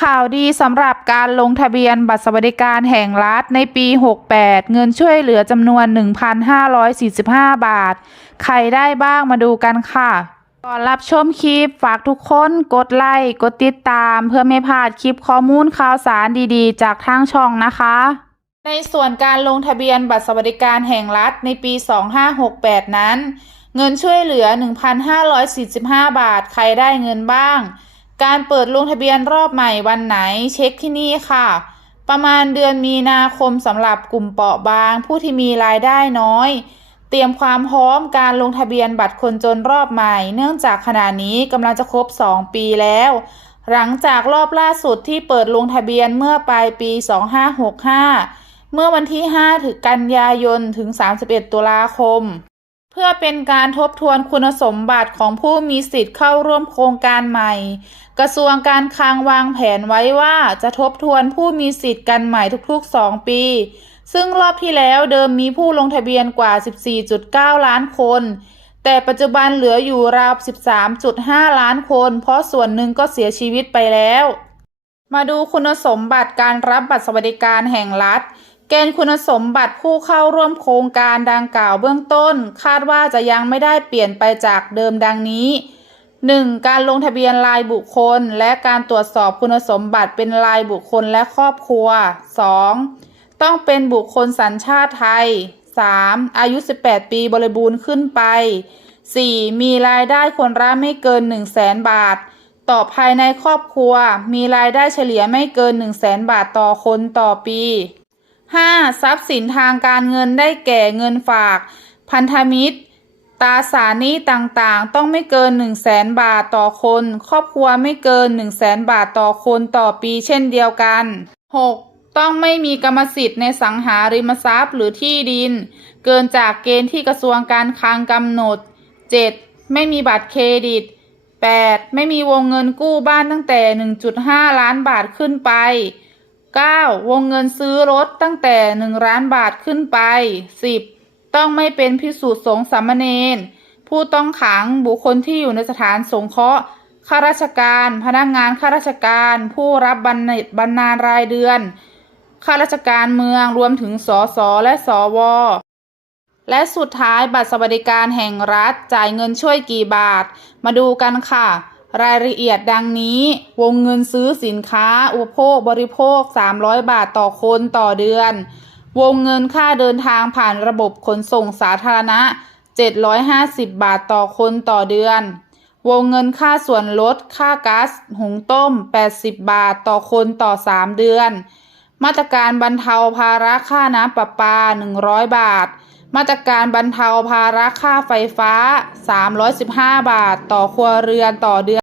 ข่าวดีสำหรับการลงทะเบียนบัตรสวัสดิการแห่งรัฐในปี 68 เงินช่วยเหลือจำนวน 1,545 บาท ใครได้บ้างมาดูกันค่ะก่อนรับชมคลิปฝากทุกคนกดไลค์กดติดตาม เพื่อไม่พลาดคลิปข้อมูลข่าวสารดีๆ จากทางช่องนะคะ ในส่วนการลงทะเบียนบัตรสวัสดิการแห่งรัฐในปี 2568 นั้น เงินช่วยเหลือ 1,545 บาท ใครได้เงินบ้าง การเปิดลงทะเบียนรอบใหม่วันไหนเช็คที่นี่ค่ะ ประมาณเดือนมีนาคมสำหรับกลุ่มเปราะบาง ผู้ที่มีรายได้น้อย เตรียมความพร้อมการลงทะเบียนบัตรคนจนรอบใหม่ เนื่องจากขณะนี้กำลังจะครบ 2 ปีแล้ว หลังจากรอบล่าสุดที่เปิดลงทะเบียนเมื่อปลายปี 2565 เมื่อวันที่ 5 ถึงกันยายนถึง 31 ตุลาคม เพื่อเป็นการทบทวนคุณสมบัติของผู้มีสิทธิ์เข้าร่วมโครงการใหม่ กระทรวงการคลังวางแผนไว้ว่าจะทบทวนผู้มีสิทธิ์กันใหม่ทุกๆ 2 ปี ซึ่งรอบที่แล้วเดิมมีผู้ลงทะเบียนกว่า 14.9 ล้านคน แต่ปัจจุบันเหลืออยู่ราว 13.5 ล้านคน เพราะส่วนหนึ่งก็เสียชีวิตไปแล้ว มาดูคุณสมบัติการรับบัตรสวัสดิการแห่งรัฐ เกณฑ์คุณสมบัติผู้เข้าร่วมโครงการดังกล่าวเบื้องต้น คาดว่าจะยังไม่ได้เปลี่ยนไปจากเดิมดังนี้ 1. การลงทะเบียนรายบุคคล และการตรวจสอบคุณสมบัติเป็นรายบุคคลและครอบครัว 2. ต้องเป็นบุคคลสัญชาติไทย 3. อายุ 18 ปีบริบูรณ์ขึ้นไป 4. มีรายได้คนละไม่เกิน 1 0 0 0 0แสนบาท ต่อภายในครอบครัว มีรายได้เฉลี่ยไม่เกิน 1 0 0 0 0แสนบาทต่อคนต่อปี 5. ทรัพย์สินทางการเงินได้แก่เงินฝาก พันธมิตรตราสารหนี้ต่างๆ ต้องไม่เกิน 1 0 0 0 0แสนบาทต่อคน ครอบครัวไม่เกิน 1 0 0 0 0แสนบาทต่อคนต่อปีเช่นเดียวกัน 6. ต้องไม่มีกรรมสิทธิ์ในสังหาริมทรัพย์หรือที่ดิน เกินจากเกณฑ์ที่กระทรวงการคลังกำหนด 7. ไม่มีบัตรเครดิต 8. ไม่มีวงเงินกู้บ้านตั้งแต่ 1.5 ล้านบาทขึ้นไป 9. วงเงินซื้อรถตั้งแต่ 1 ล้านบาทขึ้นไป 10. ต้องไม่เป็นพิสูจน์สงสามเณรผู้ต้องขังบุคคลที่อยู่ในสถานสงเคราะห์ข้าราชการ พนักงานข้าราชการ ผู้รับบำเหน็จบำนาญรายเดือนข้าราชการเมืองรวมถึงสสและสว และสุดท้ายบัตรสวัสดิการแห่งรัฐจ่ายเงินช่วยกี่บาท มาดูกันค่ะ รายละเอียดดังนี้ วงเงินซื้อสินค้า อุปโภคบริโภค 300 บาทต่อคนต่อเดือน วงเงินค่าเดินทางผ่านระบบขนส่งสาธารณะ 750 บาทต่อคนต่อเดือน วงเงินค่าส่วนลด ค่าก๊าซหุงต้ม 80 บาทต่อคนต่อ 3 เดือน มาตรการบรรเทาภาระค่าน้ำประปา 100 บาท มาตรการบรรเทาภาระค่าไฟฟ้า 315 บาทต่อครัวเรือนต่อเดือน